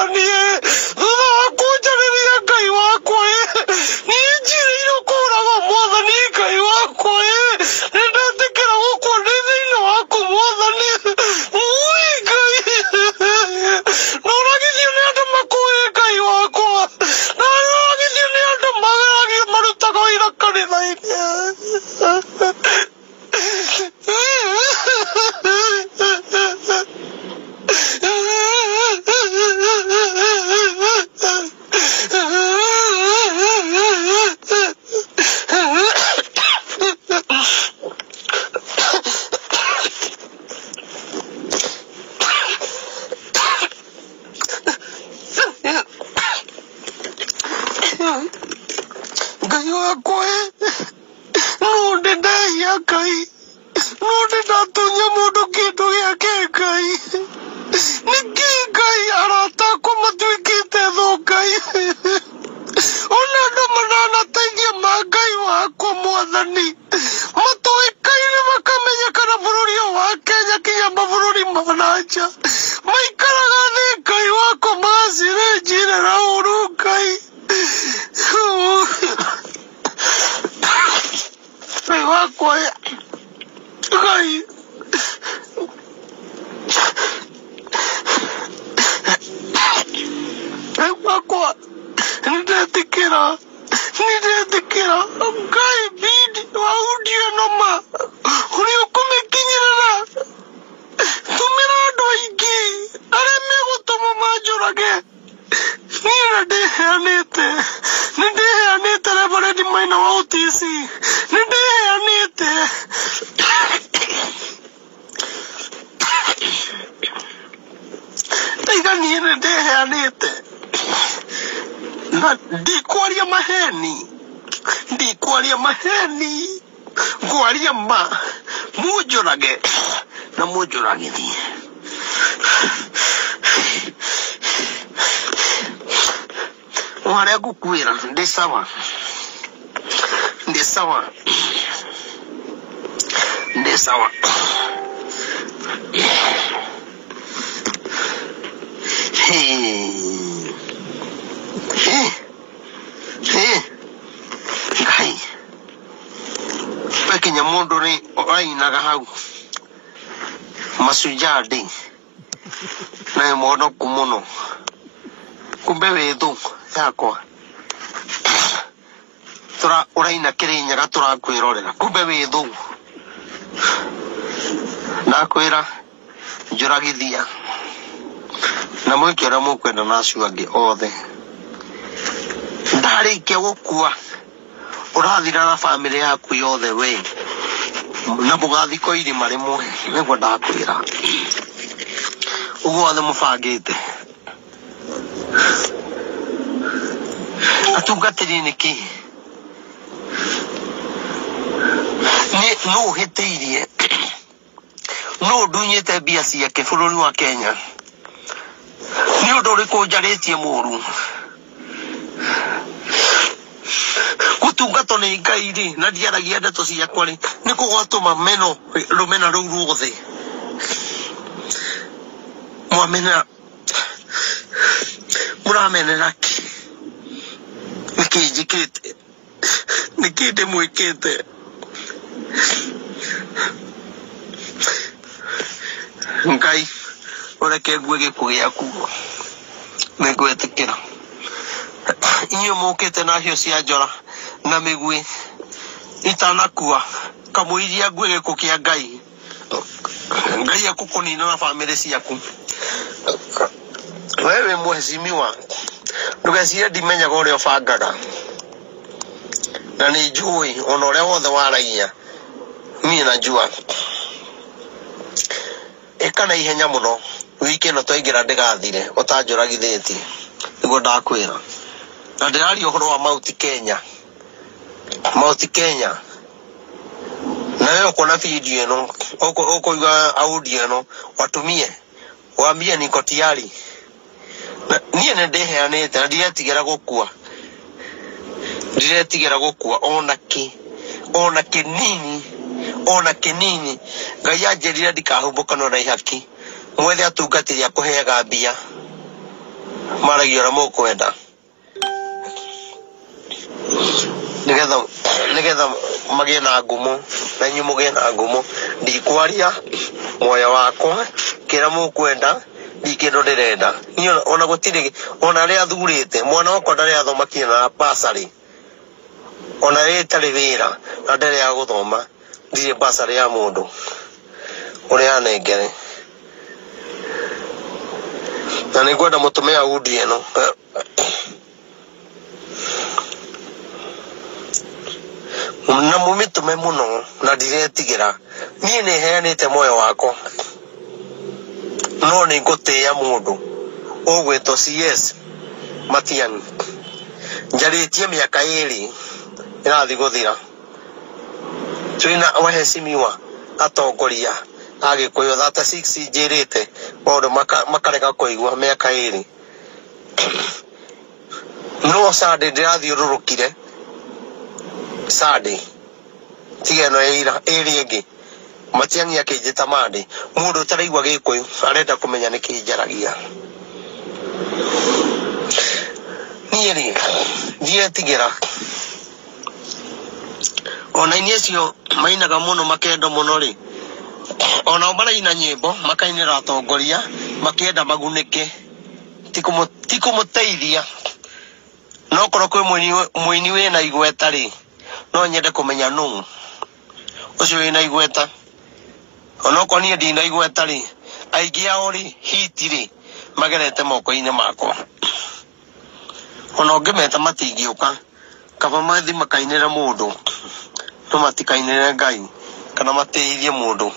mwathani thutha wa kunjarĩria Ngai wakwa niĩ njĩrĩirwo kũũraga mwathani Ngai wakwa nĩndetĩkĩra gũkua ndĩ thĩinĩ waku mwathani Ngai noragithio nĩ andũ makũĩ Ngai wakwa noragithio nĩ andũ mageragia marutaga wĩra kanitha-inĩ Ngai wakwa nũndĩ ndehia Ngai nũndĩ ndatunya mũndũ kĩndũ gĩake Ngai nĩkĩ Ngai arata akwa matuĩkĩte thũ Ngai ona andũ mananateithia ma Ngai wakwa mwathani matũĩkaine makamenyekana bũrũri ũyũ wa Kenya kinya mabũrũri ma nanja maikaraga thĩ Ngai wakwa magacirĩnjirĩra ũru Ngai Ngai wakwa Ngai Ngai wakwa nĩndetĩkĩra Ngai bidi waudio noma ũrĩa ũkũmĩkinyĩrĩra tũmĩra andũ aingĩ arĩa megũtũma manjũrage niĩ nĩndĩheanĩte Reverend Maina wa OTC nĩndĩheanĩte taiga niĩ nĩndĩheanĩte na ndikwaria maheni ngwaria ma munjũrage na munjũragithie Wale kukwira ndi sawa Ngai pekinya mundu ni ainaga hau masujadi na mono kumuno kumbe wethu yakwa tura uraina Kirinyaga turakwirorera kumbe withu nakwira njuragithia na mwikira mukwenda nacio angi othe ndarikia gukua urathira na family yaku yothe we na mugathiko irima rimwe niguo ndakwira uguo othe mubangite atungatĩri nĩkĩ no hĩtĩirie no ndunyĩte mbia ciake bũrũri wa Kenya nĩ ũndũ ũrĩkũ njarĩtie mũru gũtungatwo nĩ Ngai na ndiaragia ndeto ciakwa nĩ kũgwatũma rũmena rũu ruothe mwamena mũramenera kĩ nĩkĩ njĩkĩte nĩkĩ ndĩmwĩkĩte Ngai ũreke ngue gĩkuũ gĩaku nĩngwĩtĩkĩra inyuĩ mũkĩte na hiũ cia njora na mĩguĩ itanakua kamũiria ngue gĩkuũ kĩa Ngai Ngai akũkũnina na family ciaku wewe mheshimiwa ndũgecirie ndimenyaga ũrĩa ũbangaga na nĩ njũĩ ona ũrĩa wothe waragia mimi najua ekana ihenya mũno wiki ĩno twaingĩra ndĩgathire ũtanjũragithĩtie nĩguo ndakwĩra na ndĩraria ũhoro wa Mount Kenya na wewe uko na video ĩno ũkũiga audio ĩno watumie waambie niko tayari niĩ nĩndĩheanĩte na ndiretigĩra gũkua ona kĩnini Ngai anjĩrire ndikahumbũkanwo na ihaki mwethe atungatĩri akũheaga mbia maragia ora mukwenda nigetha magie na ngumo na inyu mugie na ngumo ndikwaria moyo wakwa kira mukwenda ndikindu ndirenda ni ona gutire ona ria thurite mwana wakwa ndari athoma kina basari ona ritari wira na ndari ya guthoma ndire basari ya mundu uri anengere na ningwenda mutumia udi eno na mumitume muno na ndiretigira nie ni heanite moyo wako no ni ngutia mundu ugwitwo CS Matiang'i njaritie miaka 2 irathi guthira twina waheshimiwa atongoria agikuyu 36 njirite maundu makareka kuigua miaka 2 no sade ndirathi ururukire sade tigeno ira ingi Matiang'i akinjita mandi mundu taraigua gikuyu arenda kumenya niki njaragia nieri ndietigira ona iniecio mainaga muno makendo muno ri ona baraina nyimbo makainira atongoria makienda magunike tikumuteithia no korwo kwi muini wina igweta ri no nyende kumenya nu ucio wina igweta ona ko nie ndina igweta ri aingi ao ri hitiri magerete moko-ini makwa ona ngimeta matingiuka kaba mathi makainira mundu no matikainire Ngai kana mateithie mundu